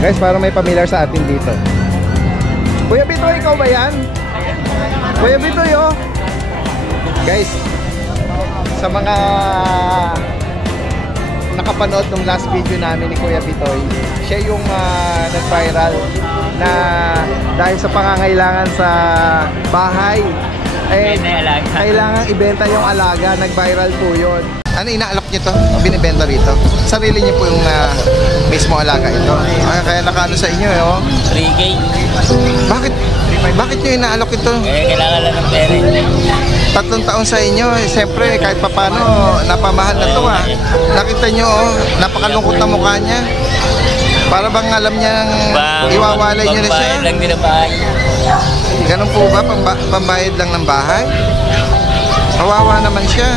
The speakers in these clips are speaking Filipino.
Guys, parang may familiar sa atin dito. Kuya Bitoy, ikaw ba yan? Kuya Bitoy, oh. Guys, sa mga nakapanood ng last video namin ni Kuya Bitoy, siya yung nag-viral na dahil sa pangangailangan sa bahay, kailangan ibenta yung alaga. Nag-viral po yun. Ano, inaalok nyo to? Binibenta rito? Sarili nyo po yung mismo alaga ito? Kaya nakaano sa inyo, eh, oh. 3K. Bakit nyo inaalok ito? Kailangan lang ng pera. 3 taon sa inyo, eh, siyempre kahit papano napamahal na to, ah. Nakita nyo, oh, napakalungkot na mukha niya. Para bang alam niya iwawalay niya na siya. Pambayad lang din ang bahay. Ganun po ba? Pambayad lang ng bahay? Kawawa naman siya.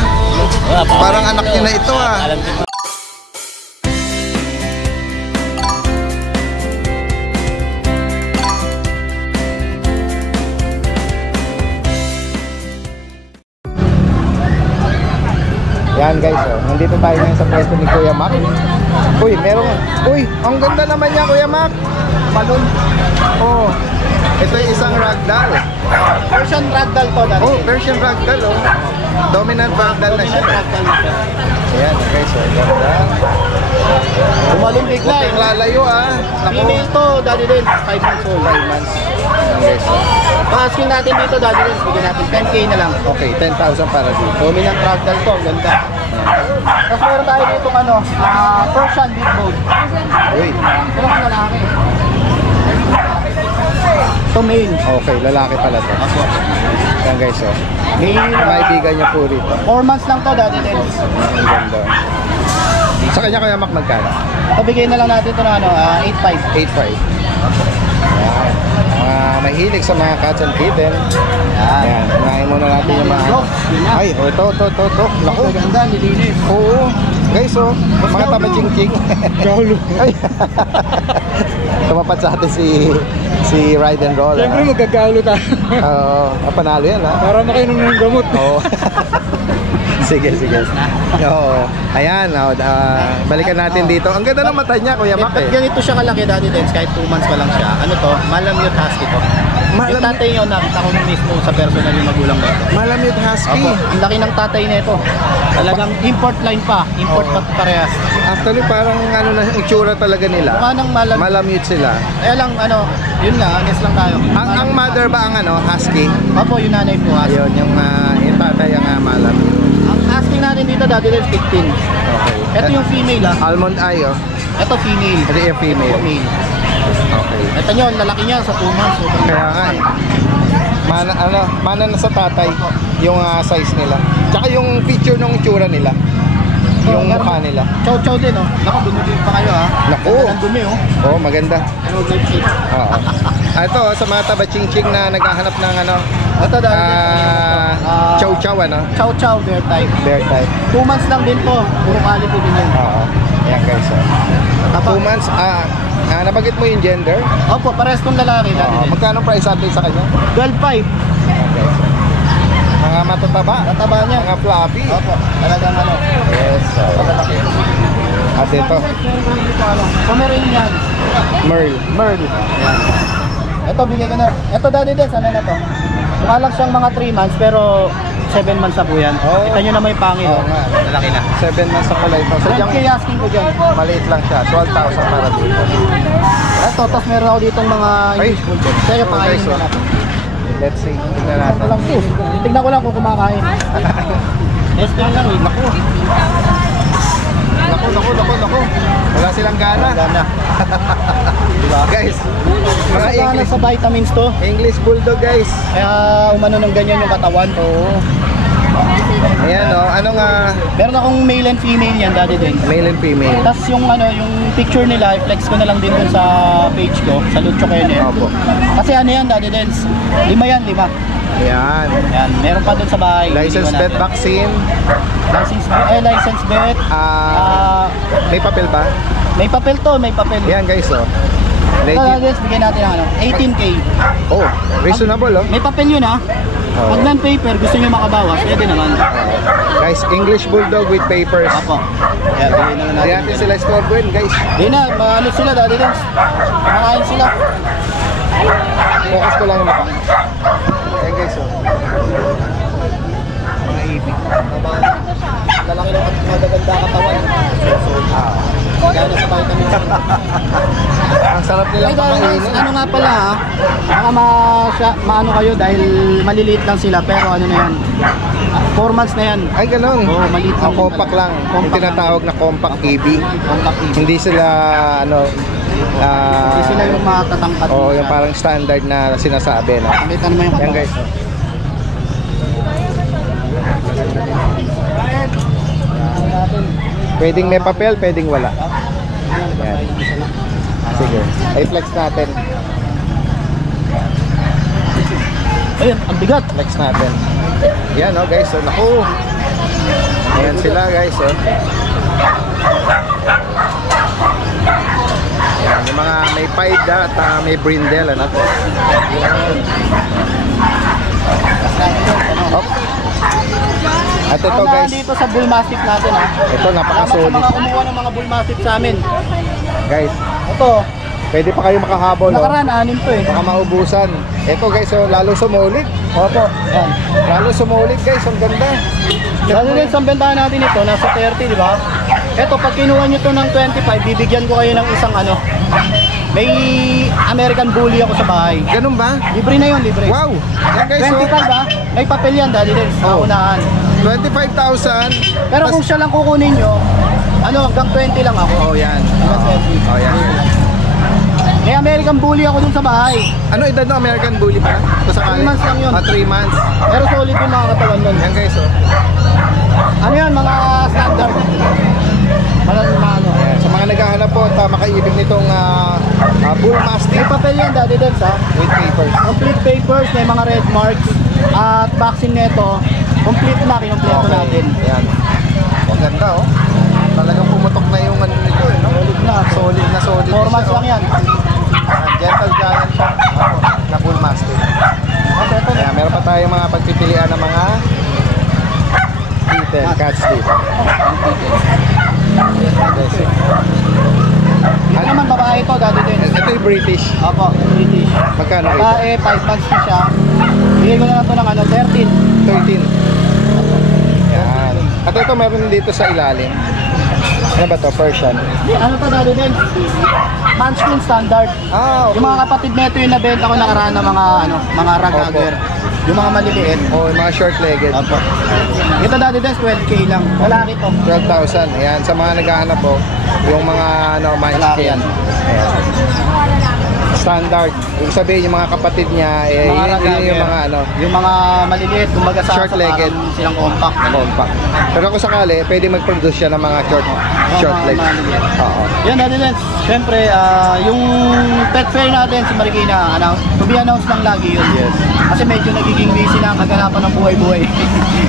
Parang anak niya na ito, ah. Yan guys, oh. Nandito tayo ngayon sa pwesto ni Kuya Mac. Uy, ang ganda naman niya, Kuya Mac. Balon. Oh. Ito yung isang ragdoll. Persian ragdoll to. Oh, Persian ragdoll, oh. Dominant ragdoll na siya. Ayan guys, oh. Ganda. Umalong bigla. Buting lalayo, ah. Female to, daddy din. 5 months old. 5 months. Ayan guys, oh. Paskin natin dito, daddy din. Bigyan natin 10K na lang. Okay, 10,000 para dito. Dominant ragdoll to, ang ganda. Tapos meron tayo dito Persian big bone. Uy. Pero kung lalaki. Ito male. Okay, lalaki pala to. Ayan guys, oh. Male. Maibigan niya po rito. 4 months lang to, daddy din. Ang ganda. Sa kanya, Kuya Mac, magkano? Pabigay na lang natin ito na 8.5. 8.5. Ayan. Mahilig sa mga cats and kitten. Ayan. Unahin muna natin yung mga... Ay, oh, ito. Naku. Ganda, nilinis. Oo. Guys, oh. Mga tama-ching-ching. Gaulo. Ay. Tumapat sa atin si Ride and Roll. Siyempre magkagaulo tayo. Oo. Panalo yan, ha? Para makainom ng gamot. Oo. Sige. Oo. Ayan, balikan natin dito. Ang ganda ng mata niya, Kuya Mac, eh. Ganito siya kalaki, daddy din. Kahit 2 months pa lang siya. Ano to? Malamute husky to. Yung tatay nyo, nakita ko mismo sa personal yung magulang na ito. Malamute husky. Opo, ang laki ng tatay na ito. Talagang import line pa. Import pa parehas. Actually, parang ano na itsura talaga nila. Mukha ng Malamute sila. Eh lang, yun nga, honest lang tayo. Ang mother ba ang husky? Opo, yung nanay po. Ayun, yung tatay ang malamute. Ang husky natin dito, daddy din 15. Okay. Ito yung female, ah. Almond eye, oh. Ito female. Ito yung female. Ito male. Okay. Ito nyo, lalaki niya sa 2 months. Kaya nga, mana na sa tatay yung size nila. Tsaka yung feature ng itsura nila. Yung mukha nila. Chow din, oh. Naku, dumudin pa kayo, ha. Naku. Ang dumi, oh. Oh, maganda. Ano, great shape. Oo. Ito, sa mga taba-ching-ching na naghahanap ng Ito, chow-chow, Chow, bear type. Bear type. 2 months lang din po. Puro quality din yan. Oo. Ayan guys, oh. 2 months, nabagit mo yung gender? Opo, parehas kong lalaki. Oo. Magkano price update sa kanya? 12.5. Okay. Mga matataba? Tataba niya. Mga floppy? Opo, talagang Yes. At ito, Pomeranian. Merle. Ayan. Ito, bigay ko na. Ito, daddy din, sana na to. Mukha lang siyang mga 3 months, pero 7 months na po yan. Oh. Kita nyo naman yung pangil. Oo nga. Malaki na. 7 months sa pala ito. Sadyang 10K asking ko dyan. maliit lang siya. 12,000 para dito. Ito, tapos meron ako ditong mga Ay. English bulldog. Kaya pakainin guys, na oh. natin. Let's see. Tingnan natin. Ito lang po. Tignan ko lang kung kumakain. Testing lang eh. Naku. Naku. Wala silang gana. Gana. Diba? Guys, mga Gana sa vitamins to. English Bulldog, guys. Kaya umano ng ganyan yung katawan. Oo. Ayan, oh. Ano nga? Meron akong male and female yan, daddy din. Male and female. Tapos yung yung picture nila, i-flex ko na lang din dun sa page ko, sa Lucho Kene. Opo. Kasi yan, daddy din. 5 yan, 5. Ayan. Yan, meron pa dun sa bahay. License Iniwan vet natin. vaccine. License vet. May papel ba? May papel to, may papel. Ayan guys, oh. Legit. Bigyan natin ng ano, 18K. Oh, reasonable oh. May papel yun ha. Oo. Pag non-paper, gusto nyo makabawas, pwede naman. Guys, English Bulldog with papers. Apo. Kaya bigyan na lang Hindi natin. natin sila istorbohin guys. Di na, maano sila, Daddy Dens. Makain sila. Focus ko lang yung mata. Ayan guys oh. Mga ibig. Lalaki ng magaganda katawan. Gano'n sa vitamin C. Ang sarap nilang Ay, Daddy Dens, pakainin. ano nga pala ha, baka maano kayo dahil maliliit lang sila, pero ano na yan, 4 months na yan. Ay ganun. Oo, maliit lang. Ang compact lang. Yung Compact tinatawag na compact EB. Compact EB. Hindi sila ano Hindi sila yung matatangkad. oh, yung parang standard na sinasabi no. Kita naman yung Yan katawan. guys. Pwedeng may papel, pwedeng wala. Yan. Sige, i-flex natin. Ayun, ang bigat. Flex natin. Yan oh guys, oh, naku. Ayan sila guys oh. Yan, yung mga may pied at may brindle ano. Oh. At ito Ang guys, dito sa bull mastiff natin ha. ito Salamat sa napaka-solid. mga kumuha ng mga bull mastiff sa amin. Guys, Ito, pwede pa kayo makahabol oh. nakaraan, 6 to eh. Baka maubusan. Ito guys, oh, lalo sumulit. Opo, yan. Lalo sumulit guys, ang ganda. Lalo din sa bentahan natin ito, nasa 30, di ba? Ito, pag kinuha nyo to ng 25, bibigyan ko kayo ng isang ano. May American Bully ako sa bahay. Ganun ba? Libre na yun, libre. Wow! Yan guys, 25 ah, may papel yan, Daddy Dens, sa Oh. unahan. 25,000. Pero kung siya lang kukunin nyo, ano, hanggang 20 lang ako. Oh, yan. Hanggang 20. Oh, yan. May American Bully ako dun sa bahay. Ano edad ng American Bully pa? Kung sakali? 3 months lang yun. 3 months. Pero solid yung mga katawan nun. Yan guys, oh. Ano yan, mga standard. Maraming mga ano. Ayan. Sa mga naghahanap po at makaibig nitong Bull May Mastiff papel yan, Daddy Dens ha. with papers. Complete papers, may mga red marks. At vaccine neto, complete na, kinumpleto natin. Ayan. Ang ganda, oh. Talagang pumutok na yung ano nito, eh, no? Solid na. Solid na solid. Four na months siya, lang yan. oh. Gentle Giant siya. Ako, na Bull Mastiff. Kasi ito, Kaya meron pa tayong mga pagpipilian ng mga kitten, cats dito. Guys, Ito naman babae ito, Daddy Dens. ito yung British. Opo, British. Magkano ito? Babae, 5 months na siya. Bigay ko na lang ito ng ano, 13. 13. Yan. At ito meron dito sa ilalim. Ano ba to? Persian. Ano to, Daddy Dens? Munchkin standard. Ah, okay. Yung mga kapatid nito yung nabenta ko nakaraan ng mga ano, mga ragagger. Yung mga maliliit. Oh, yung mga short-legged. Opo. Ito, Daddy Dens, 12K lang. Lalaki to. 12,000. Ayan, sa mga naghahanap po, yung mga ano, Lalaki yan. Ayan. Standard. Ibig sabihin yung mga kapatid niya, eh, Mga yun ragagger. yung mga ano, Yung mga maliliit, kumbaga sa Short-legged. parang silang compact. compact. Pero kung sakali, pwede mag-produce siya ng mga short mga legs. maliliit. Oo. Yan, Daddy Dens. Siyempre, yung pet fair natin sa Marikina, to be announced lang lagi yun. Yes. Kasi medyo nagiging busy na ang kaganapan ng buhay-buhay.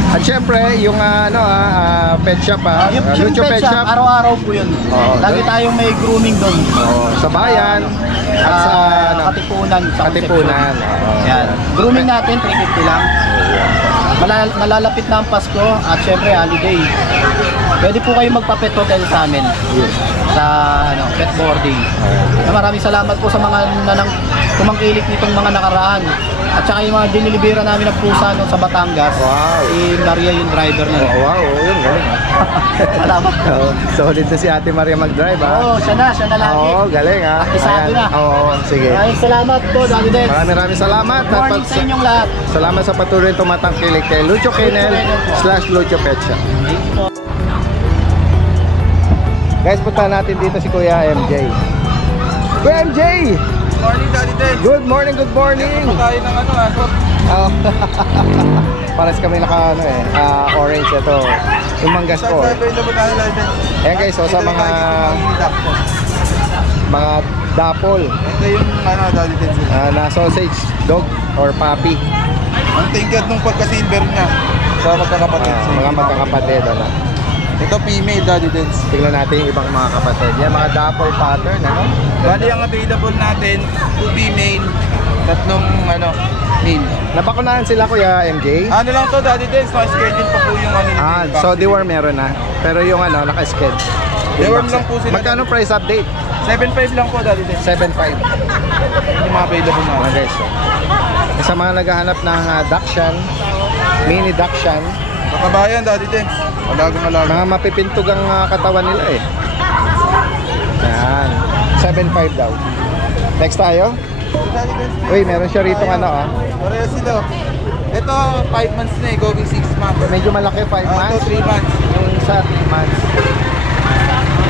At syempre, yung pet shop Yung Lucho pet shop, araw-araw po yun. Oo. Lagi tayong may grooming doon. Oo, sa bayan, at sa Katipunan. Sa Katipunan. Concepcion. Oo. Yan. Grooming natin, 350 lang. Malalapit na ang Pasko at syempre holiday. Pwede po kayo magpa-pet hotel sa amin. Yes. Sa pet boarding. Maraming salamat po sa mga tumangkilik nitong mga nakaraan. At saka yung mga dinilibera namin ng pusa no, sa Batangas. Wow. Si Maria yung driver na. Oh, wow, yun, galing. Salamat po. Oo, solid na si Ate Maria mag-drive, ha? Oo, siya na lagi. Oo, galing, ha? Isado na. Oo, sige. Maraming salamat po, Daddy Dens. Maraming salamat. Good morning sa inyong lahat. Salamat sa patuloy tumatangkilik kay Lucho Kennel / Lucho Pet Shop. Guys, punta natin dito si Kuya MJ. Kuya MJ! Morning, Daddy Den. Good morning, good morning! Tayo ng ano, Oh. Pares kami naka orange ito. Yung manggas ko. available tayo, Daddy Den. Ayan guys, so sa mga dapol Ito yung ano, Daddy Den. na sausage, dog or puppy. Ang tingkad nung pagka-silver niya. Sa magkakapatid. Mga magkakapatid ano. Ito female Daddy Dens. Tingnan natin yung ibang mga kapatid. Yan, mga dapple pattern, ano? Bali ang available natin, 2 female, 3 ano, male. Nabakunahan sila Kuya MJ? Ano lang to Daddy Dens, naka-schedule pa po yung ano. So deworm meron na. Pero yung ano, naka-sked. Deworm lang po sila. Magkano price update? 7.5 lang po Daddy Dens. 7.5. Yung mga available Mga natin. guys. So. Sa mga naghahanap ng Dachshund, mini Dachshund, Makabayan Daddy Dens. Alagang-alaga. mga mapipintog ang katawan nila eh. Yan. 7.5 daw. Next tayo. Daddy Dens. Uy, meron siya rito ano ah. Pareha sila. Ito, 5 months na eh, going 6 months. Medyo malaki, 5 Ito, months. 3 months. Yung isa, 3 months.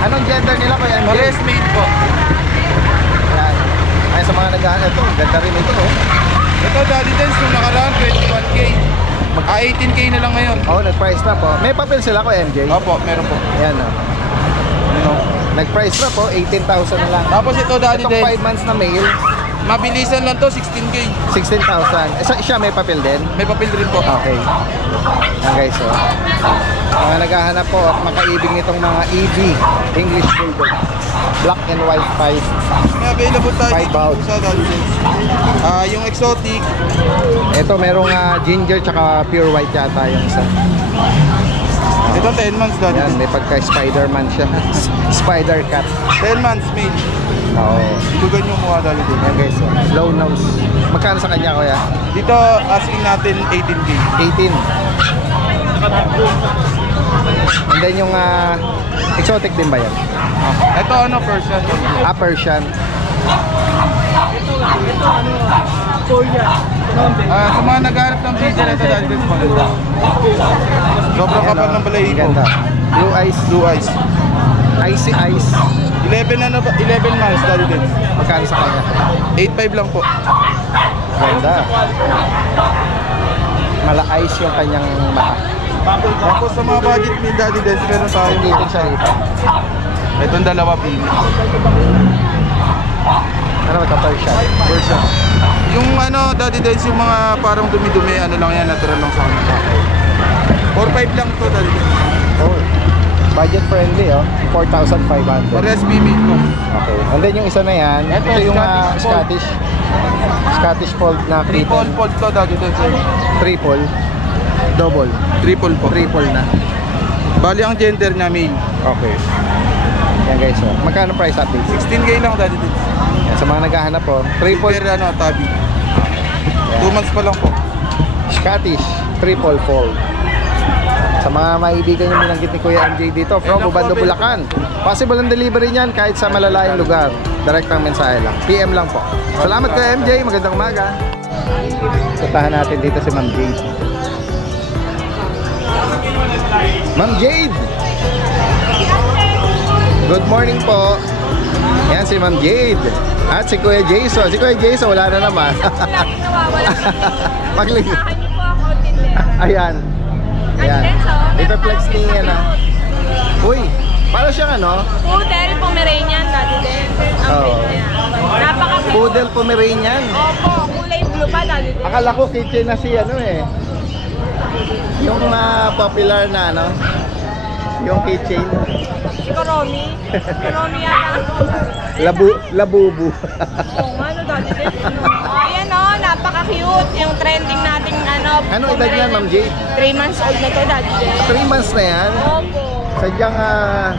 Anong gender nila Kuya MJ? Parehas male po. Yan. Ay, sa mga naghahanap ito, ganda rin ito oh. Ito Daddy Dens, nung nakaraan, 21K. 18K na lang ngayon. Oh, nag-price na po. May papel sila Kuya MJ? Opo, meron po. Yan oh. Ano? Nag-price na po, 18,000 na lang. Tapos ito Daddy Itong Dens, 5 months na male, mabilisan lang to, 16K. 16,000. Siya may papel din? May papel rin po. Okay. Yan guys, oh. Mga naghahanap po at makaibig nitong mga EB, English Bulldog. Black and white 5. May available tayo Five dito pounds. sa Daddy Dens. Yung exotic, Ito merong ginger tsaka pure white yata yung isa. ito 10 months Daddy Yan, Dens. may pagka Spider-Man siya. Spider cat. 10 months male. Oo. Itugan yung mukha Daddy Dens. Yan guys, oh. Low nose. Magkano sa kanya kuya? Dito, asking natin 18K. 18. And then yung exotic din ba yan? Ito ano, Persian. Persian. Sa mga naghanap ng video nito Daddy Dens, maganda. Sobrang Ayan, kapal oh. ng balahibo. Ganda. Blue eyes. Blue eyes. Icy eyes. 11 months Daddy Dens. Magkano sa kanya? 8.5 lang po. Ganda. Mala eyes yung kanyang mata. Tapos sa mga budget ni Daddy Dens, meron tayo. Itin siya rito. Itong dalawa female. Ano ba ito? Persian. Persian. Yung ano, Daddy Dens, yung mga parang dumi-dumi, ano lang yan, natural lang sa kanila. 4.5 lang to Daddy Dens. Oh. Budget friendly oh. 4,500. Parehas female po. Okay. And then yung isa na yan, ito yung Scottish Scottish Fold na Triple kitten. fold to Daddy Dens. Triple. Double. Triple po. Triple na. Bali ang gender niya male. Okay. Yan guys oh. Magkano price update? 16K lang Daddy Dens. Yan, sa mga naghahanap po. Triple. Pero ano, tabi. 2 months pa lang po. Scottish Triple Fold. Sa mga maibigan yung binanggit ni Kuya MJ dito from Ayun lang po, Ubando, Bulacan. Possible ang delivery niyan kahit sa malalayong lugar. Direktang mensahe lang. PM lang po. Salamat Kuya MJ. Magandang umaga. Puntahan natin dito si Ma'am Jade. Ma'am Jade! Good morning po. Yan si Ma'am Jade. At si Kuya Jason. Si Kuya Jason wala na naman. Laging nawawala. Paglig. Sa akin po ako din. Ayan. Ayan. Ipeflex ni yan ah. Uy, para siyang ano? Poodle, Pomeranian, dati din. Ang Oo. breed na yan. Napaka-cute. Poodle Pomeranian. Opo, kulay blue pa, dati din. Akala ko kitchen na si ano eh. Yung popular na ano. Yung kitchen. Si Koromi. Koromi yata. Labubu. Oo nga, ano, dati din. Ayan o, napaka-cute. Yung trending nating ano. Anong edad yan, Ma'am Jade? 3 months old na to, dati din. 3 months na yan. Opo. Sadyang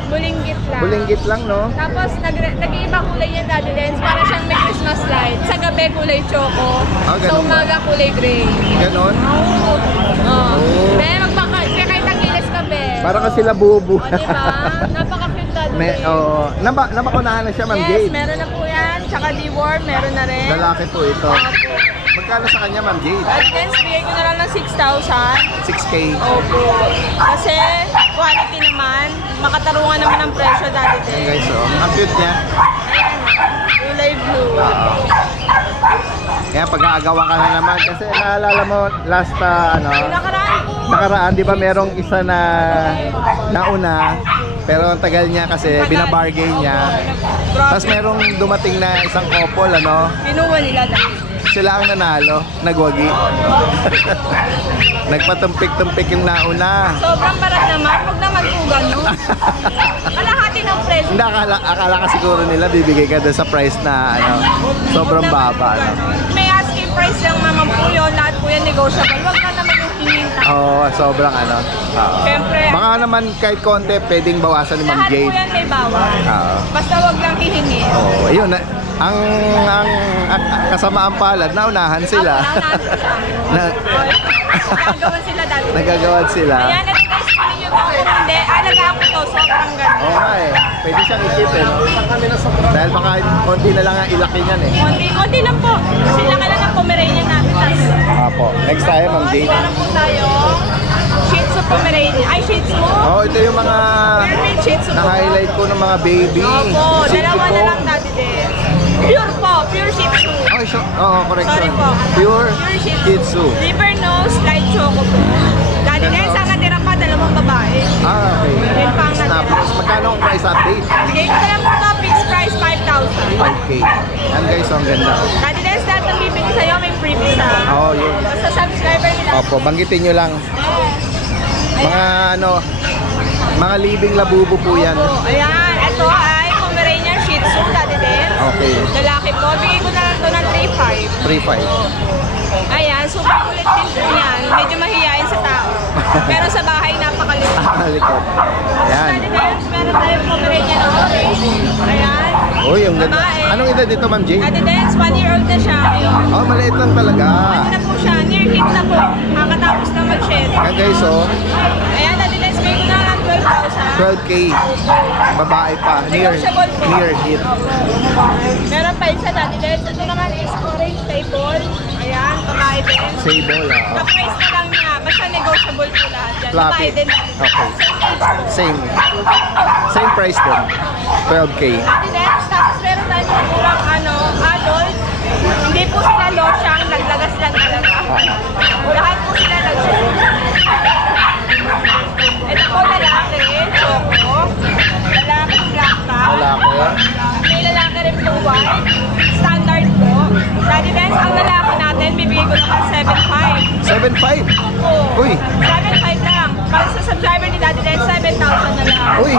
Bulinggit lang. bulinggit lang no. Tapos nag-iiba kulay niya dati din. Para siyang may Christmas light. Sa gabi kulay choco. Ah, Sa ganun ba? umaga kulay gray. Ganon. Oo. Oh. Be, kahit ang gilas ka, be. Para kasi labubu. O, diba? Napaka-cute dati. Nabakunahan na siya, Ma'am Yes, Jade. meron na po yan. Tsaka deworm, meron na rin. Lalaki po ito. Opo. Magkano sa kanya, Ma'am Jade? At then, bigay ko na lang ng 6,000. 6K. Opo. Kasi, quality naman. Makatarungan naman ang presyo dati Ayan din. guys, oh. Ang cute niya. Ayan. Kulay blue. Kaya pag-aagawan ka na naman kasi naalala mo last Nakaraan po. nakaraan 'di ba merong isa na nauna pero ang tagal niya kasi binabargain niya. Tapos merong dumating na isang couple Kinuha nila dati. Sila ang nanalo, nagwagi. Nagpatumpik-tumpik yung nauna. Sobrang barat naman. Huwag naman po gano'n. Kalahati ng presyo. Hindi, akala ka siguro nila bibigay ka doon sa price na ano, sobrang baba. Ano? May asking price lang naman po yun. Lahat po yan negotiable. Huwag na naman yung hininta. Oo, sobrang ano. Siyempre. Baka naman kahit konti pwedeng bawasan ni Ma'am Lahat po Jade. yan may bawal. Oo. Basta huwag lang hihingi. Oh, ayun. Ang kasamaan palad, naunahan sila. Nagagawan sila dati. Nagagawan sila. Ayan, ito guys, kunin nyo ba? Kung hindi, alagaan ko to. Sobrang ganda. Oo nga eh. Pwede siyang i-keep eh. No? Dahil baka konti na lang ang ilaki niyan eh. Konti lang po. Kasi laki lang ng Pomeranian natin. Apo. Next tayo, Ma'am Jade. Meron po tayo. Shih Tzu Pomeranian. Ay, Shih Tzu. Oh, ito yung mga Perfect Shih Tzu po. na-highlight ko ng mga baby. Opo, Shih Tzu dalawa po. na lang dati din. Pure po, pure Shih Tzu. Oo, correction. Sorry po. Pure Shih Tzu. Liver nose, light choco po. Dati din, sa natira pa, dalawang babae. Ah, okay. Yun pa ang Snap. natira. Magkano ang price update? Bigay ko na lang po ito, fixed price 5,000. 5K. Yan guys, ang ganda. Dati din, lahat ng bibili sa'yo, may freebies ha. Oo, yun. Basta subscriber nila. Opo, banggitin nyo lang. Mga ano, mga libing labubo po yan. Opo, ayan. Ito ay Pomeranian Shih Tzu, dati din. Okay. Lalaki po, bigay ko na lang ito ng 3,500. 3.5. Ayan, super kulit din po yan. Medyo mahihain sa tao. Pero sa bahay, napakalit. Likod. Yan. Dati din, meron tayong Pomeranian na orange. Ayan. Uy, ang ganda. Babae. Anong edad dito, Ma'am Jade? Dati din, 1-year-old na siya ngayon. Oh, maliit lang talaga. Ano na po siya, near hit na po. Kakatapos na mag-shed. Yan guys, oh. Ayan, dati din, bigay ko na lang 12,000. 12K. Babae pa. Negotiable po. Near hit. Meron pa isa dati din. Ito naman is orange table. Ayan, babae din. Sable, ah. Ka-price na lang niya. Basta negotiable po lahat yan. Babae Fluffy. din. Okay. Same. Same price din. 12K. Dati din, tapos meron tayong kurang adult. Hindi po sila losyang, naglagas lang talaga. Lahat po sila ito po lalaki, choco. Lalaki black cat. Lalaki. May lalaki rin po white. Standard po. Dati din, ang lalaki natin, bibigay ko naman 7,500. 7.5. Oo. Uy. 7,500 lang. Para sa subscriber ni Daddy Den, 7,000 na lang. Uy.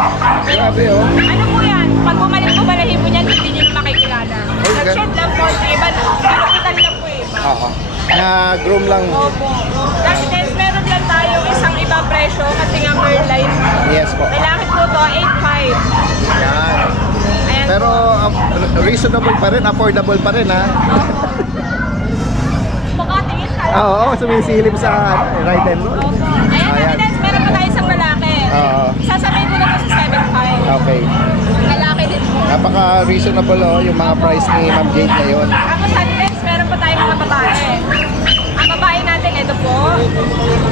Grabe, oh. Ano po yan? Pag bumalik po balahibo niyan, hindi niyo na makikilala. Uy, Nag-shed lang po. Iba, nilupitan lang po iba. Oo. Na-groom lang. Opo. Kasi din, meron lang tayo isang iba presyo kasi nga per line. Yes po. Lalaki po to, 8,500. Yan. Ayan. Pero reasonable pa rin, affordable pa rin, ha? Makatingin tayo. Oo, sumisilip sa ride and roll. Opo. Ayan, Ayan. Daddy Den, meron pa tayo isang lalaki. Oo. Sasabihin ko na po sa 7,500. Okay. Lalaki din po. Napaka-reasonable, oh, yung mga price ni Ma'am Jade ngayon. Ako sa Daddy, meron pa tayong mga babae. Ang babae natin, ito po.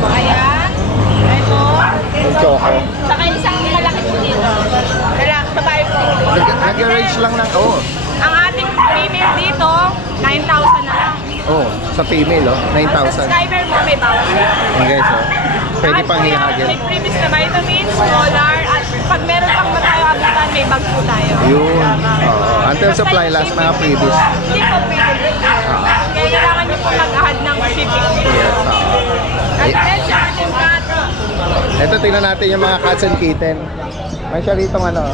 Ayan. Ito. Yung choco. Saka isang malaki po dito. Lalaki, babae po. Nag-range lang ng, oh. Ang ating female dito, 9,000 na lang. Oh, sa female, oh, Ang 9,000. subscriber mo, may bawas. Yan guys, oh. Pwede Lahat pang po yan, hihagil. may previous na vitamins, scholar, at pag meron pang tayo abutan, may bag po tayo. Yun. Oo. Until Basta supply yung last, shipping mga po, previous. Hindi po previous. Kaya kailangan nyo po mag-ahad ng shipping. Yes, oo. At then, sa ating cat, Ito, tingnan natin yung mga cats and kitten. May siya rito ano.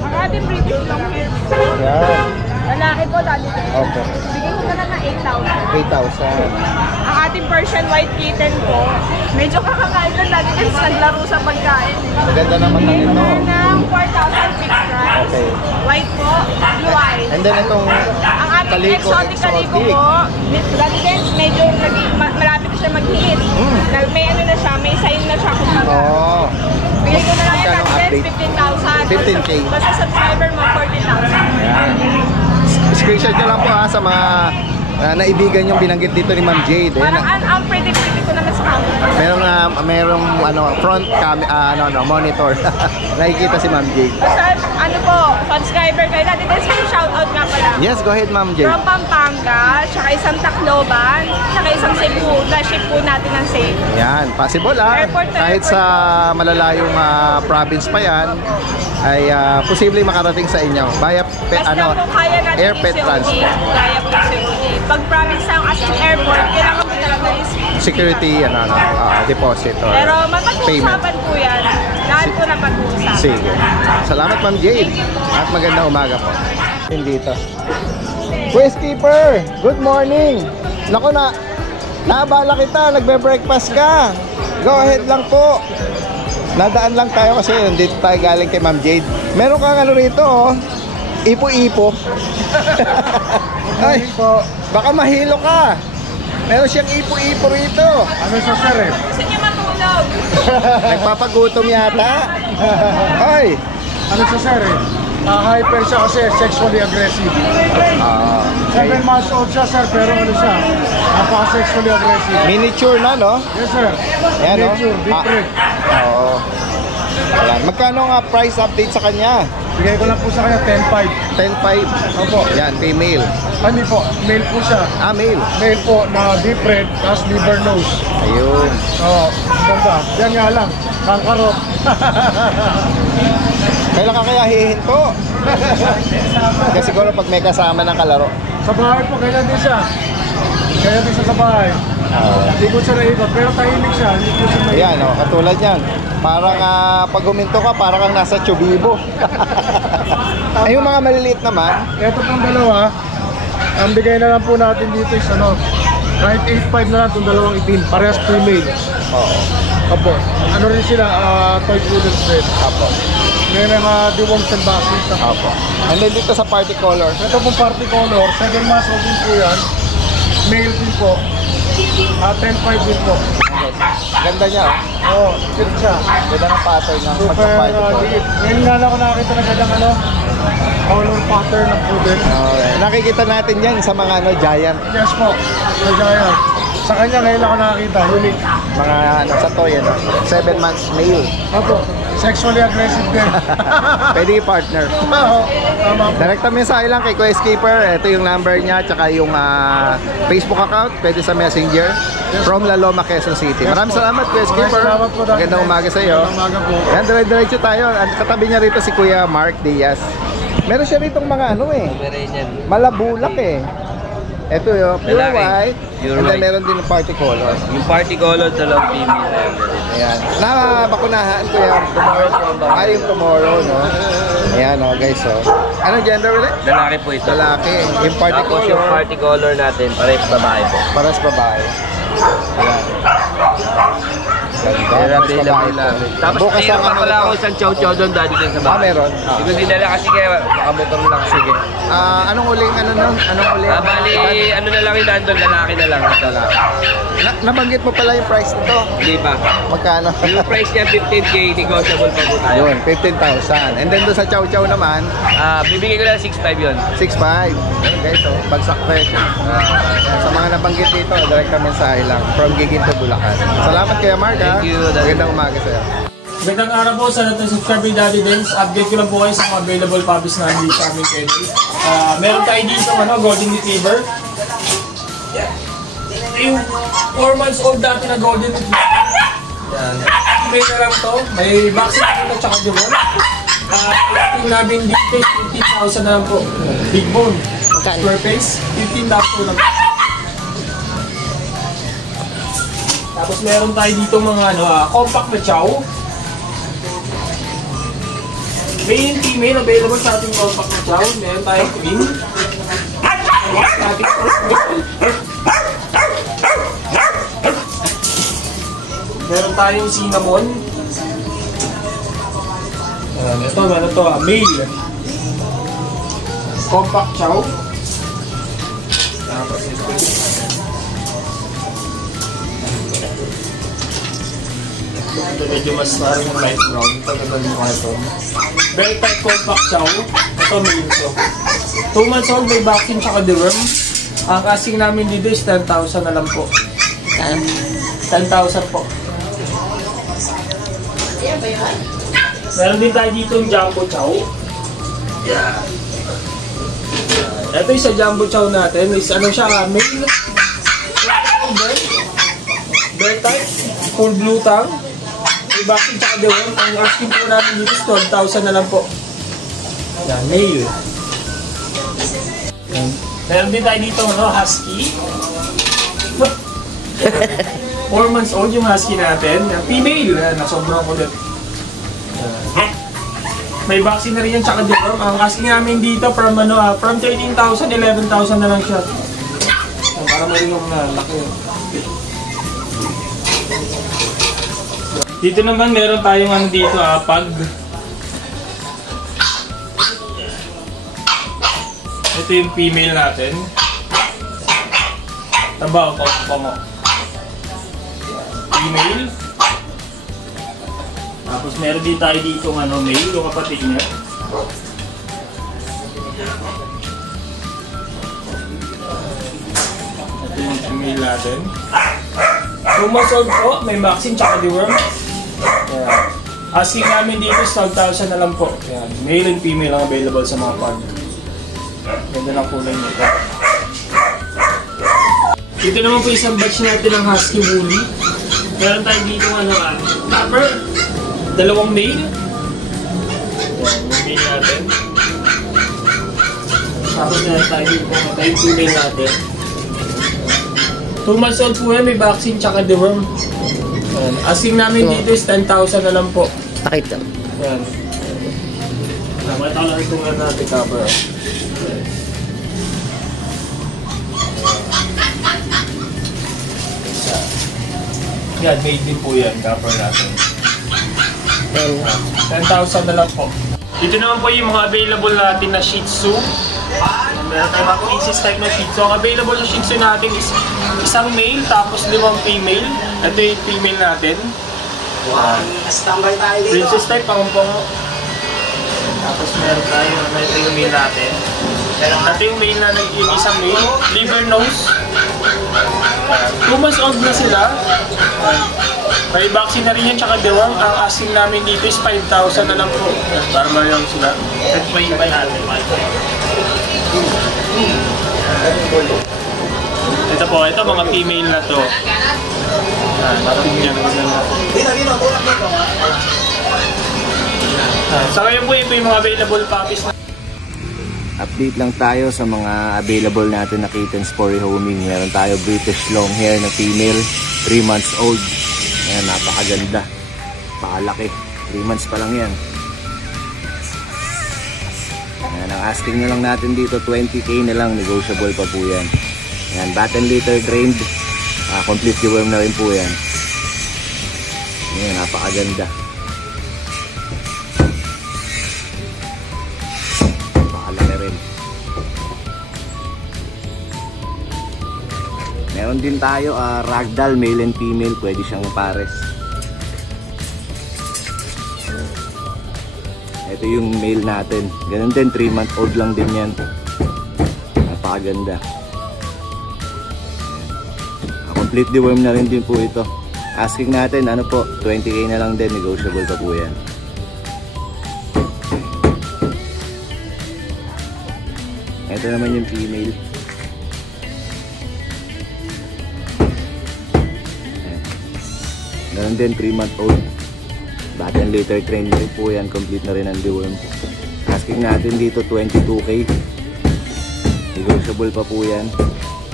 ang ating previous long hair. Yan. Lalaki po, dali. Okay. Bigyan ko na lang ng 8,000. 8,000. Ang ating Persian white kitten po, medyo kakakain lang dati kasi naglaro sa pagkain. Maganda naman na Bigyan ko ito. na ng 4,000 fixed price. Okay. White po, blue eyes. And then itong Ang ating Calico exotic po, dati din medyo malapit siya mag-hit. May ano na siya, may sign na siya kung baga. Oh. Bigay ko na lang yan Magkano dati update? din 15,000. 15K. Basta subscriber mo, 14,000. Yan. Screenshot nyo lang po ha sa mga naibigan yung binanggit dito ni Ma'am Jade. Parang Ayan. ang pretty ko naman sa camera. Merong front cam monitor. Nakikita si Ma'am Jade. Basta ano po, subscriber kayo. Dati din may shoutout nga pala. Yes, go ahead Ma'am Jade. From Pampanga, tsaka isang Tacloban, tsaka isang Cebu. Na-ship po natin ng safe. Yan, possible ha. Airport to Kahit airport. sa malalayong province pa yan, ay posibleng makarating sa inyo via Basta po kaya natin air pet yung transport. Kaya po yung pag province ang as in airport, kailangan mo talaga is Security deposit or pero payment. mapag-uusapan po yan. Lahat po na pag-uusapan. Sige. Salamat Ma'am Jade. At magandang umaga po. Dito. Questkeeper, good morning. Naku na, naabala kita, nagbe-breakfast ka. Go ahead lang po. Nadaan lang tayo kasi nandito tayo galing kay Ma'am Jade. Meron kang ano rito, oh. Ipo-ipo. Ay, baka mahilo ka. Meron siyang ipo-ipo rito. Ano sa sir eh? Gusto niya matulog. Nagpapagutom yata. Ay. Ano sa sir eh? Hyper siya kasi sexually aggressive. Okay. 7 months old siya sir, pero ano siya? Napaka-sexually aggressive. Miniature na, no? Yes sir. Ayan, no? Miniature, different. Oo. Ayan. Magkano nga price update sa kanya? Bigay ko lang po sa kanya 10.5. 10.5. Opo. Yan, female. Hindi po, male po siya. Male. Male po na different, tapos liver nose. Ayun. Oo, ganda. Yan nga lang, kankarot. Kailan ka kaya hihinto? Kasi siguro pag may kasama ng kalaro. Sa bahay po, kaya din siya. Kaya din siya sa bahay. Hindi ko siya naikot, pero tahimik siya. Hindi ko siya naikot. Ayan, oh, katulad yan. Parang pag huminto ka, parang kang nasa Chubibo. Ay, yung mga maliliit naman. Ito pong dalawa, ang bigay na lang po natin dito is ano, kahit 8.5 na lang itong dalawang itim. Parehas female. Oo. Opo. Ano rin sila, toy poodle spread. Apo. May mga deworms and vaccines na. Apo. And then dito sa party color. Ito pong party color, 7 months old din po yan. Male din po. 10.5 din po. Ganda niya, oh. Oo, cute siya. Ganda ng pattern ng Super pagka-party color. liit. Ngayon nga lang ako nakakita na gandang ano, color pattern ng poodle. Okay. Nakikita natin yan sa mga giant. Yes po, sa Giant. Sa kanya ngayon ako nakakita, unique. Mga sa toy, 7 months male. Opo, sexually aggressive din. Pwede i-partner. Oo, tama po. Direct mensahe lang kay Questkeeper. Ito yung number niya, tsaka yung Facebook account. Pwede sa Messenger. From La Loma, Quezon City. Maraming salamat, Questkeeper. Salamat po, Dr. Magandang umaga sa iyo. Magandang umaga po. Yan, diretso tayo. Ang katabi niya rito si Kuya Mark Diaz. Meron siya rito mga malabulak eh. Ito yung pure Lalaki. white. Pure And then white. meron din yung party color. Yung party color, dalawang female. Ayan. Nabakunahan ko yung tomorrow. Yung tomorrow, no? Ayan, oh, guys, oh. Anong gender ulit? Lalaki po ito. Lalaki. Yung party Tapos yung color, party color natin, parehas babae po. paras babae. Ayan. Ganda, Pero paras available babae. namin. Tapos Bukas meron ang pa ano pala nito. ako isang chow-chow doon dati din sa bahay. Meron. Hindi ko dinala kasi kaya makamotor lang. Sige. Anong uling, Anong uling? Bali, ano na lang yung nandun, lalaki na lang. Nabanggit mo pala yung price nito. Hindi pa. Magkano? Yung price niya 15K, negotiable pa po tayo. Yun, 15,000. And then doon sa Chow Chow naman, Bibigay ko lang 6.5 yun. 6,500. Ayun guys, oh, bagsak presyo. Sa mga nabanggit dito, direct mensahe lang. From Gigin to Bulacan. Salamat kaya Mark, ha? Thank you, Daddy. Magandang umaga sa'yo. Magandang araw po sa natin subscribe ni Daddy Dens. Update ko lang po kayo sa mga available puppies na dito sa aming kennel. Meron tayo dito Golden Retriever. Yung 4 months old dati na Golden Retriever. Yan. May na lang to. May vaccine ito tsaka the one. Yung namin dito 15,000 na lang po. Big bone. Square face. 15,000 lang po. Tapos meron tayo dito mga compact na chow. Male and female available sa ating compact na chow. Meron tayong twin. Meron tayong cinnamon. Ito, meron to male. Compact chow. Tapos ito. Ito medyo mas parang light brown. Ito naman yung mga ito. Very tight compact chow. Ito male to. 2 months old, may vaccine tsaka deworm. Ang asking namin dito is 10,000 na lang po. 10,000 po. Meron din tayo dito yung jumbo chow. Yeah. Ito yung sa jumbo chow natin. Is ano siya, male. Bear type. Full blue tongue. may vaccine tsaka deworm. Ang asking po namin dito is 12,000 na lang po. Yan, male. Yan. Meron din tayo dito, no, husky. 4 months old yung husky natin. Female, na sobrang kulit. May vaccine na rin yan, tsaka deworm. Ang asking namin dito from 13,000, 11,000 na lang siya. Para marin yung laki. Dito naman meron tayong dito, pag. Ito yung female natin. Taba, pango. Female. Tapos meron din tayo dito male, yung kapatid niya. Ito yung female natin. 2 months old po, may vaccine tsaka deworm. Asking namin dito is 12,000 na lang po. Yan. Male and female ang available sa mga pag. Ganda ng kulay nito. Dito naman po isang batch natin ng husky woolly. Meron tayo dito tapper. 2 male. Yan, yung male natin. Tapos meron tayo dito yung female natin. 2 months old po yan, may vaccine tsaka deworm. Asking namin dito is 10,000 na lang po. Pakita. Yan. Nakita ko lang itong natin cover. Yan, made din po yan, cover natin. 10,000 na lang po. Dito naman po yung mga available natin na Shih Tzu. Meron tayo mga pieces type na Shih Tzu. Ang available na Shih Tzu natin is isang male tapos 5 female. Ito yung female natin. Standby tayo dito. Princess type, pangumpong. Tapos meron tayo, ito yung male natin. Ito yung male na yung isang male. Liver nose. 2 months old na sila. May vaccine na rin yan, tsaka deworm. Ang asking namin dito is 5,000 na lang po. Para marami sila. Ito pa yung iba natin. Ito po, ito mga female na to. Sa ngayon po, ito yung mga available puppies na. Update lang tayo sa mga available natin na kittens for rehoming. Meron tayo British long hair na female, 3 months old. Ayan, napakaganda. Pakalaki. 3 months pa lang yan. Ayan, ang asking na lang natin dito, 20k na lang. Negotiable pa po yan. Ayan, bat and litter trained. Complete deworm na rin po yan. Ayan, napakaganda. Pakalaki rin. Meron din tayo ragdoll, male and female. Pwede siyang pares. Ito yung male natin. Ganun din, 3 month old lang din yan. Napakaganda. Complete deworm na rin din po ito. Asking natin, 20k na lang din. Negotiable pa po yan. Ito naman yung female. Ganun din, 3 month old. Bat and litter train rin po yan. Complete na rin ang deworm. Asking natin dito 22k. Negotiable pa po yan.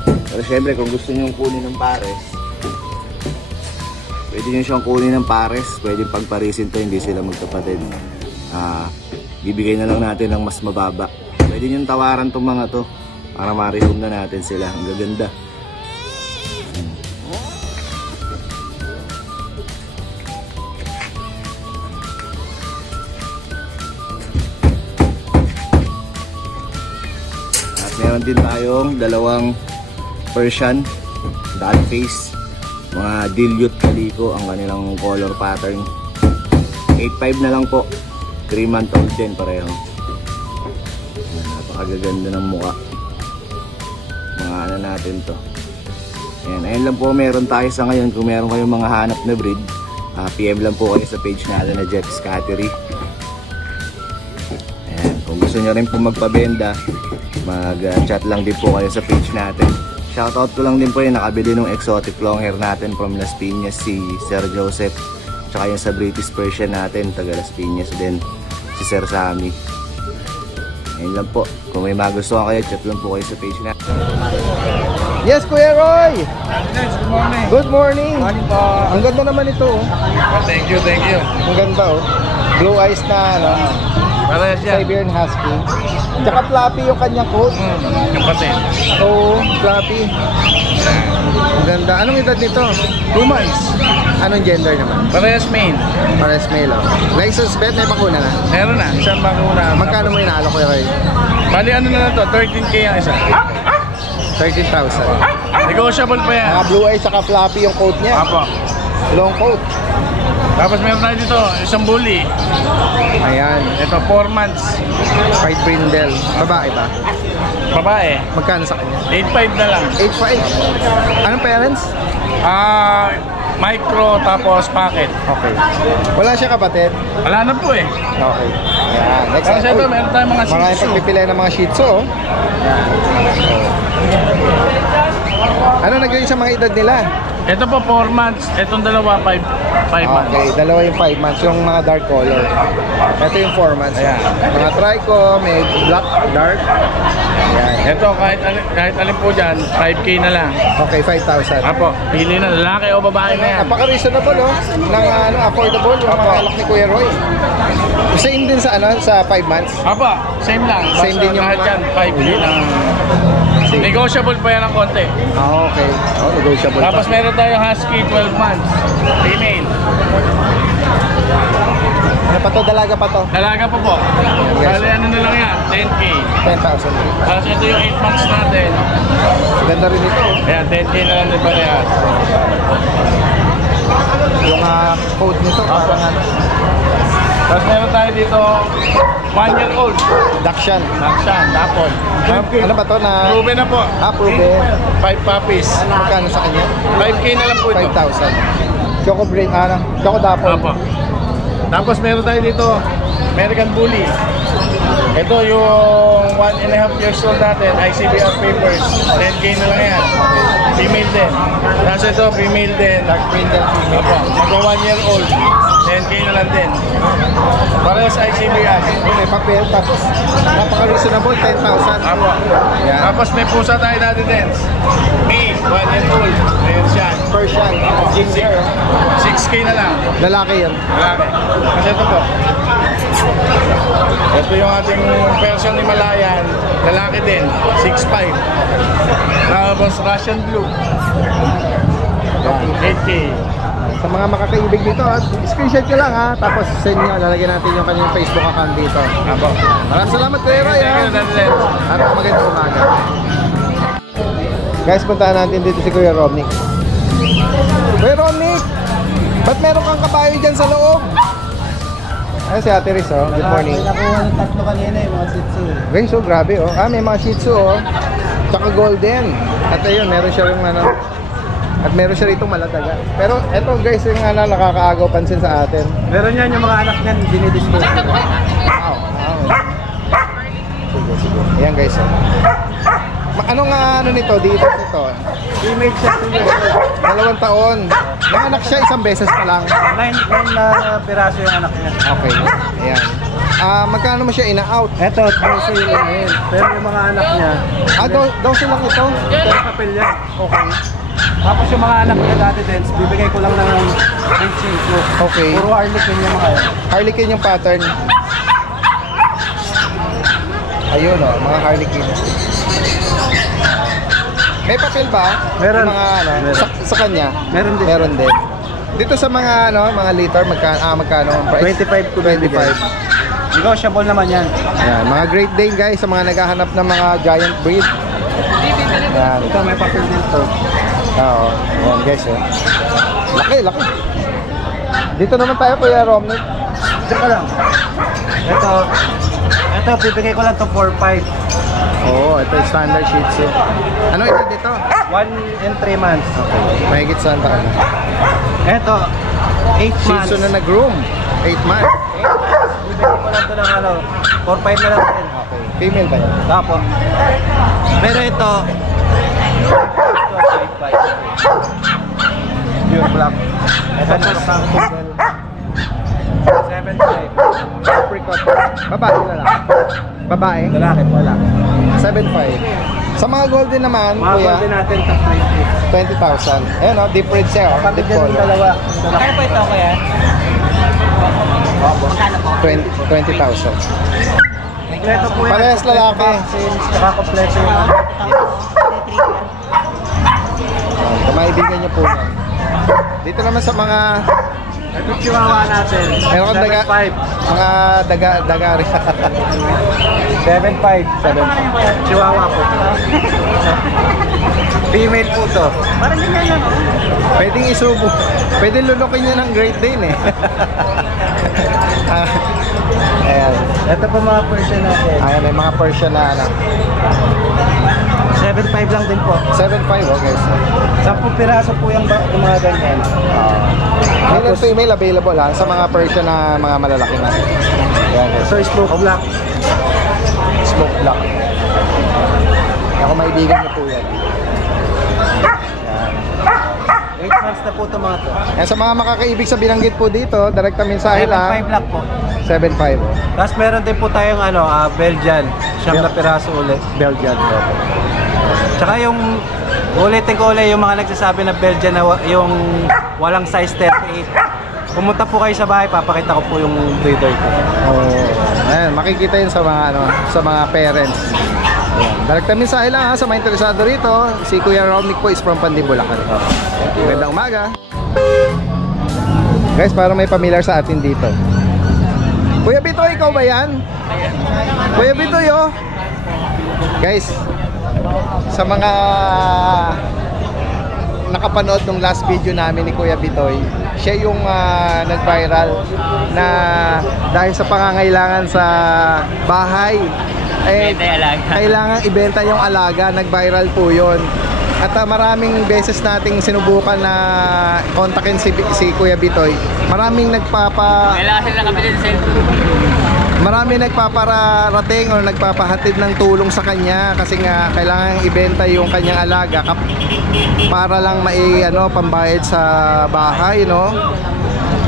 Pero syempre kung gusto nyo kunin ng pares, pwede nyo siyang kunin ng pares. Pwede pagparisin to, hindi sila magkapatid. Bibigay na lang natin ng mas mababa. Pwede nyo tawaran tong mga to para ma-rehome na natin sila. Ang gaganda. Meron din tayong 2 Persian doll face, mga dilute kaliko ang kanilang color pattern. 8.5 na lang po, 3 month old din pareho. Napakaganda ng mukha. Mga natin to. Ayun lang po meron tayo sa ngayon. Kung meron kayong mga hanap na breed, PM lang po kayo sa page natin na Jets Cattery. Kung gusto nyo rin po magpabenda, mag-chat lang din po kayo sa page natin. Shoutout ko lang din po yung nakabili ng exotic long hair natin from Las Piñas, si Sir Joseph. tsaka yung sa British Persian natin, taga Las Piñas din, si Sir Sammy. Ayun lang po. Kung may magustuhan kayo, chat lang po kayo sa page na. Yes, Kuya Roy! Good morning. Good morning! Morning po. Ang ganda naman ito, oh. Thank you, thank you. Ang ganda, oh. Blue eyes na, ano, Parehas yan. Siberian Husky. Tsaka floppy yung kanyang coat. Kapatid. Oo, floppy. Ang ganda. Anong edad nito? 2 months. Anong gender naman? Parehas main. Pares male, oh. License bet, may bakuna na. Meron na, isang bakuna. Magkano mo inaalok, Kuya Roy? Bali ano na lang to, 13K ang isa. 13,000. Negotiable pa yan. Mga blue eyes, tsaka floppy yung coat niya. Apo. Long coat. Tapos meron tayo dito, isang bully. Ayan. Ito, 4 months. White brindle. Babae ba? Babae. Magkano sa kanya? 8.5 na lang. 8.5. Anong parents? Micro tapos packet. Okay. Wala siya kapatid? Wala na po eh. Okay. Ayan. Next Tapos ito, Uy, meron tayong mga Shih maraming Tzu. pagpipili ng mga Shih Tzu, oh. Ano naging sa mga edad nila? Ito po 4 months. Itong dalawa 5 months. Okay, dalawa yung 5 months, yung mga dark color. Ito yung 4 months. Ayan. Mga trico, may black, dark. Ayan. Ito kahit alin po dyan, 5K na lang. Okay, 5,000. Apo, pili na lalaki o babae na yan. Napaka-reasonable, oh. Ng affordable, yung mga alak ni Kuya Roy. Same din sa sa 5 months. Apo, same lang. Same Basta din yung lahat mga- yan, 5K lang. Negotiable pa yan ng konti. Okay. Oh, negotiable Tapos pa. meron tayong Husky 12 months. Female. Ano pa to? Dalaga pa to? Dalaga pa po. guys. Bali ano na lang yan, 10K. 10,000. Tapos ito yung 8 months natin. Ganda rin ito. Ayan, 10K na lang din parehas. Yung code nito, parang ano, Tapos meron tayo dito 1 year old. Dakshan. Dakshan, Dapol. Ano ba to na? Proven na po. Proven. 5 puppies. Magkano sa kanya? 5K na lang po ito. 5,000. Choco brain, Choco dapol. Apo. Tapos meron tayo dito American Bully. Ito yung 1.5 years old natin, ICBR papers. 10K na lang yan. Female din. Tapos ito, female din. Dark brindle female. Apo, magka 1 year old. 10K na lang din. Parehas ICBR. May papel, tapos napaka-reasonable, 10,000. Apo. Yan. Tapos may pusa tayo dati din. May 1 year old. Ayun siya. Persian. Ginger. 6K na lang. Lalaki yan. Malaki. Kasi ito po. Ito yung ating Persian Himalayan. Lalaki din. 6'5". Tapos Russian Blue. 8K. Sa mga makakaibig dito, screenshot nyo lang ha. Tapos send nyo, lalagyan natin yung kanyang Facebook account dito. Apo. Maraming salamat Kuya Roy ha. Thank you, Daddy Len. At magandang umaga. Guys, puntahan natin dito si Kuya Romnick. Kuya Romnick! Ba't meron kang kabayo dyan sa loob? Ayun si Ate Riz, oh. Good morning. Nakuha ng tatlo kanina yung mga Shih Tzu. Guys, so grabe, oh. May mga Shih Tzu, oh. Tsaka golden. At ayun, meron siya rin ano. At meron siya rito malataga. Pero eto guys, yung nakakaagaw pansin sa atin. Meron yan yung mga anak niyan, dinidisplay. Wow. Sige. Ayan guys, oh. Anong ano nito, dito nito? Female siya 2 years old. 2 taon. Nanganak siya isang beses pa lang. 9 na piraso yung anak niya. Okay. Ayan. Magkano mo siya ina-out? Eto, 12 yung yun. Pero yung mga anak niya, Daw lang ito. pero papel yan. Okay. Tapos yung mga anak niya dati din, bibigay ko lang ng 8 Okay. Puro Harlequin yung mga yan. Harlequin yung pattern. Ayun oh, mga Harlequin. May papel ba? Meron. Yung mga ano, Meron. sa kanya? Meron din. Meron din. Dito sa mga mga liter magkano ang price? 25 to 25. Negotiable naman yan. Ayan, mga Great Dane guys sa mga naghahanap ng mga giant breed. Ayan. Ito may papel din to. Oo. Ayan guys oh. Laki. Dito naman tayo Kuya Romnick. Diyan ka lang. Ito, bibigay ko lang to 4-5. Oo, ito yung standard Shih Tzu. Ano ito dito? 1 and 3 months. Okay. Mahigit saan taon na? Ito, 8 Shih months. Tzu na nag-groom. 8 months. Bibigay ko lang to ng 4-5 na lang din. Okay. Female ba yan? Tapo. Pero ito, 5-5. Pure black. Ito, 7.5. Apricot. Babae na lang. Babae? Lalaki po lang. 7.5. Sa mga golden naman, Mga kuya, golden natin, top 20,000. Ayan o, deep red siya.20. Deep Pagkagyan yung color. dalawa. Kaya po ito, kuya? 20,000. Kompleto po yan. Parehas lalaki. Vaccines, tsaka kompleto yung Kung maibigan niyo po yan. Dito naman sa mga Ito chihuahua natin. meron kang daga, 7.5. mga daga rin. 7.5. Chihuahua po. Female po to. Parang ganyan lang. Pwedeng isubo. Pwedeng lulukin niyo ng Great Dane eh. Ayan. Ito po mga Persian natin. Ayan, may mga Persian na ano. 7.5 lang din po. 7.5, okay. 10 piraso po yung mga ganyan. Male and female available ha, sa mga Persian na mga malalaki na. Ayan guys. So, smoke black. Smoke black. Ako maibigan niyo po yan. Ayan. 8 months na po ito mga to. Ayan, sa mga makakaibig sa binanggit po dito, direkta mensahe 7.5 lang. lang po. 7.5. Tapos meron din po tayong Belgian. Siyam na piraso ulit. Belgian. Tsaka yung ulitin ko ulit yung mga nagsasabi na Belgian na yung walang size 38. Pumunta po kayo sa bahay, papakita ko po yung breeder ko. Oh, ayan, makikita yun sa mga ano, sa mga parents. Ayan. Direkta mensahe lang ha, sa mga interesado rito. Si Kuya Romnick po is from Pandibulacan. Magandang umaga. Guys, para may familiar sa atin dito. Kuya Bitoy, ikaw ba yan? Kuya Bitoy, oh. Guys, sa mga nakapanood ng last video namin ni Kuya Bitoy, siya yung nag-viral na dahil sa pangangailangan sa bahay, kailangan ibenta yung alaga, nag-viral po yun. At maraming beses nating sinubukan na kontakin si Kuya Bitoy. Maraming Kailangan sila nakabili ng cellphone. Marami nagpaparating o nagpapahatid ng tulong sa kanya kasi nga kailangan ibenta yung kanyang alaga para lang pambayad sa bahay, no?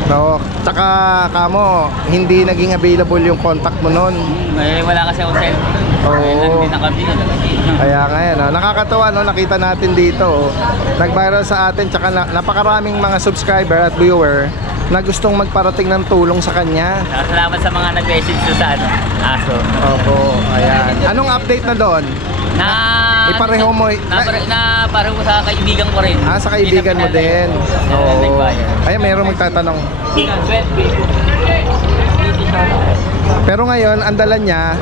No, tsaka kamo hindi naging available yung contact mo noon. Wala kasi ako cellphone. Oo. Lang din nakabili. Kaya nga yan, nakakatawa, no? Nakita natin dito, nag-viral sa atin, tsaka napakaraming mga subscriber at viewer na gustong magparating ng tulong sa kanya. Salamat sa mga nag-message sa aso. Opo, ayan. Anong update na doon? Ipareho mo. Na pareho sa kaibigan ko rin. Sa kaibigan mo din. Oo. Ayan, mayroong magtatanong. Pero ngayon, ang dala niya,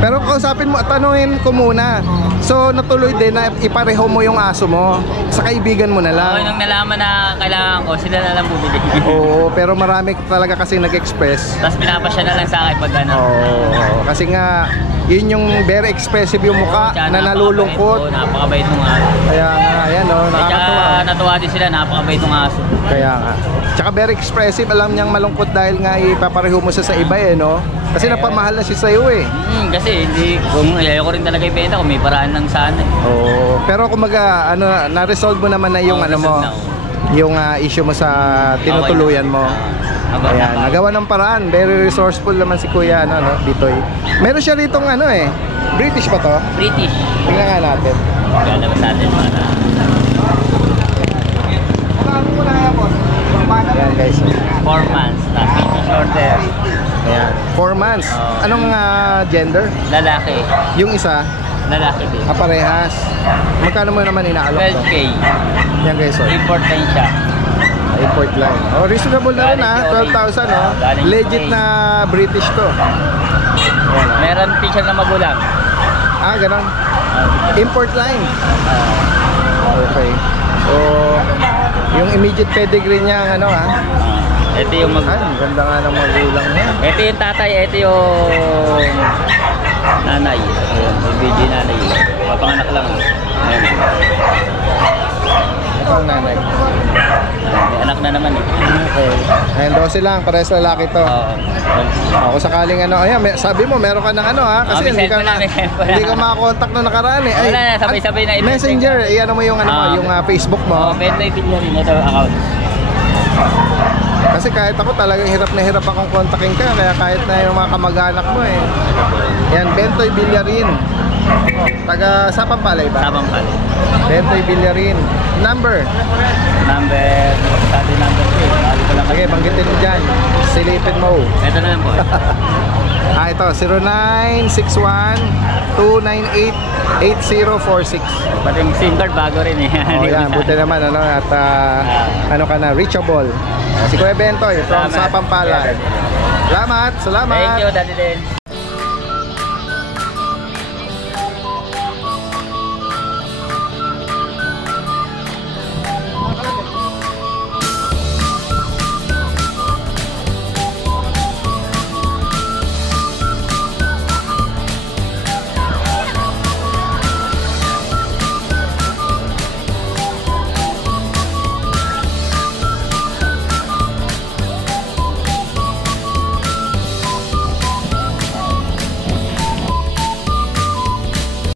pero kausapin mo at tanungin ko muna. So natuloy din na ipareho mo yung aso mo sa kaibigan mo na lang. Nung nalaman na kailangan ko, sila na lang bumili. Oo, pero marami talaga kasi nag-express. Tapos pinapasya na lang sa akin pag ano. Oo, kasi nga yun yung very expressive yung mukha na nalulungkot. Napakabait ng aso. Kaya nga, ayan nakakatuwa. Kaya natuwa din sila, napakabait ng aso. Kaya nga. Tsaka very expressive, alam niyang malungkot dahil nga ipapareho mo sa iba no? Kasi napamahal na siya sa'yo Kasi kung ayaw ko rin talaga ibenta, kung may paraan lang sana. Oo. Pero kumaga, na-resolve mo naman na yung yung issue mo sa tinutuluyan mo. Ayan, nagawa ng paraan. Very resourceful naman si Kuya Bitoy. Meron siya ritong British pa to? British. Tingnan nga natin. Ganda ba sa atin? Ayan guys. 4 months. Tapos shorter. Ayan. 4 months. Anong gender? Lalaki. Yung isa? Lalaki din. Parehas. Magkano mo naman inaalok to? 12K. Yan guys. Import din siya. Import line. Reasonable na rin 12,000 Legit na British to. Meron picture na magulang. Ganon. Import line. Okay. So, yung immediate pedigree niya, Ito yung magulang. Ganda nga ng magulang niya. Ito yung tatay, ito yung nanay. Ayan, yung video nanay. Papanganak lang. Ayan. Ito ang nanay. May anak na naman Okay. Ayan, 12 lang. Parehas lalaki to. Oo. Kung sakaling sabi mo, meron ka ng kasi may hindi ka cellphone na, may cellphone hindi na. ka makakontak nung nakaraan Wala na, sabay-sabay na. Messenger, mo yung yung Facebook mo. Pwede na ipin niya rin. Ito account. Kasi kahit ako talagang hirap na hirap akong kontakin ka, kaya kahit na yung mga kamag-anak mo eh. Yan, Bentoy Villarin. Taga Sapampalay ba? Sabang pala. Bentoy Villarin. Number? Number 3. Bali ko lang. Sige, banggitin mo dyan. Silipin mo. Ito na lang po. Ito, 0961-298-8046. Pati yung SIM card bago rin eh. Oh, yan, buti naman ano at ano ka na, reachable. Si Kuya Bentoy from Salamat. Sapampalay. Salamat, salamat. Thank you, Daddy Den.